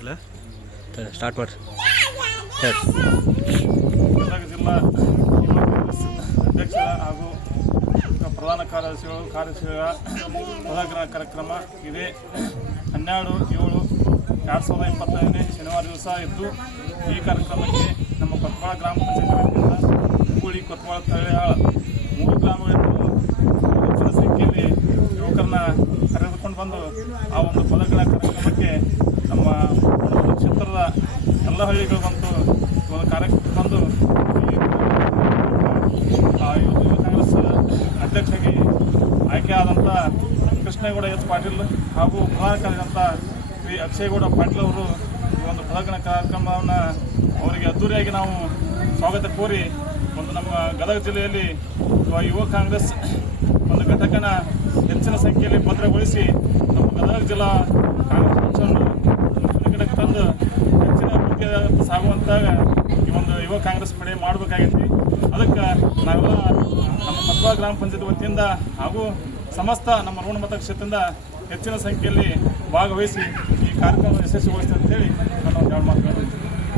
ಇಲ್ಲ ಸ್ಟಾರ್ಟ್ ಮಾಡ್ರಿ ಹೇಳಿ. ಗದಗ ಜಿಲ್ಲಾ ಅಧ್ಯಕ್ಷ ಹಾಗೂ ಪ್ರಧಾನ ಕಾರ್ಯದರ್ಶಿಗಳ ಪದಗ್ರಹಣ ಕಾರ್ಯಕ್ರಮ ಇದೇ 12/7/2025 ಶನಿವಾರ ದಿವಸ ಇದ್ದು, ಈ ಕಾರ್ಯಕ್ರಮಕ್ಕೆ ನಮ್ಮ ಕೊತ್ವಾಳ ಗ್ರಾಮ ಪಂಚಾಯತ್ ವತಿಯಿಂದ ಹುಬ್ಬಳ್ಳಿ, ಕೊತ್ವಾಳ, ತಳ್ಳಿಯಾಳ 3 ಗ್ರಾಮಗಳಿಂದ ಹೆಚ್ಚಿನ ಸಂಖ್ಯೆಯಲ್ಲಿ ಯುವಕರನ್ನ ಕರೆದುಕೊಂಡು ಬಂದು ಆ ಒಂದು ಪದಗ್ರಹಣ ಕಾರ್ಯಕ್ರಮಕ್ಕೆ ನಮ್ಮ ಕ್ಷೇತ್ರದ ಎಲ್ಲ ಹಳ್ಳಿಗಳು ಬಂದು ಒಂದು ಕಾರ್ಯಕ್ರಮ ಬಂದು ಯುವ ಕಾಂಗ್ರೆಸ್ ಅಧ್ಯಕ್ಷರಾಗಿ ಆಯ್ಕೆಯಾದಂಥ ಕೃಷ್ಣೇಗೌಡ ಎಚ್ ಪಾಟೀಲ್ ಹಾಗೂ ಪ್ರಧಾನ ಕಾರ್ಯದರ್ಶಿಯಾದಂಥ ಶ್ರೀ ಅಕ್ಷಯಗೌಡ ಪಾಟೀಲ್ ಅವರು ಈ ಒಂದು ಪದಗ್ರಹಣ ಕಾರ್ಯಕ್ರಮವನ್ನು ಅವರಿಗೆ ಅದ್ದೂರಿಯಾಗಿ ನಾವು ಸ್ವಾಗತ ಕೋರಿ ಒಂದು ನಮ್ಮ ಗದಗ ಜಿಲ್ಲೆಯಲ್ಲಿ ಯುವ ಕಾಂಗ್ರೆಸ್ ಒಂದು ಘಟಕನ ಹೆಚ್ಚಿನ ಸಂಖ್ಯೆಯಲ್ಲಿ ಭದ್ರಗೊಳಿಸಿ ನಮ್ಮ ಗದಗ ಜಿಲ್ಲಾ ಕಾಂಗ್ರೆಸ್ ಪಕ್ಷವನ್ನು ಘಟಕ ತಂದು ಹೆಚ್ಚಿನ ಅಭಿವೃದ್ಧಿ ಸಾಗುವಂತಾಗ ಈ ಒಂದು ಯುವ ಕಾಂಗ್ರೆಸ್ ಪಡೆ ಮಾಡಬೇಕಾಗಿತ್ತು. ಅದಕ್ಕೆ ನಾವೆಲ್ಲ ನಮ್ಮ ಕೊತ್ವಾಳ ಗ್ರಾಮ ಪಂಚಾಯತ್ ವತಿಯಿಂದ ಹಾಗೂ ಸಮಸ್ತ ನಮ್ಮ ಋಣ ಮತಕ್ಷೇತ್ರದಿಂದ ಹೆಚ್ಚಿನ ಸಂಖ್ಯೆಯಲ್ಲಿ ಭಾಗವಹಿಸಿ ಈ ಕಾರ್ಯಕ್ರಮ ಯಶಸ್ವಿಗೊಳಿಸ್ತೇವೆ ಅಂತೇಳಿ ನಾನು ಒಂದು 2 ಮಾತುಗಳನ್ನು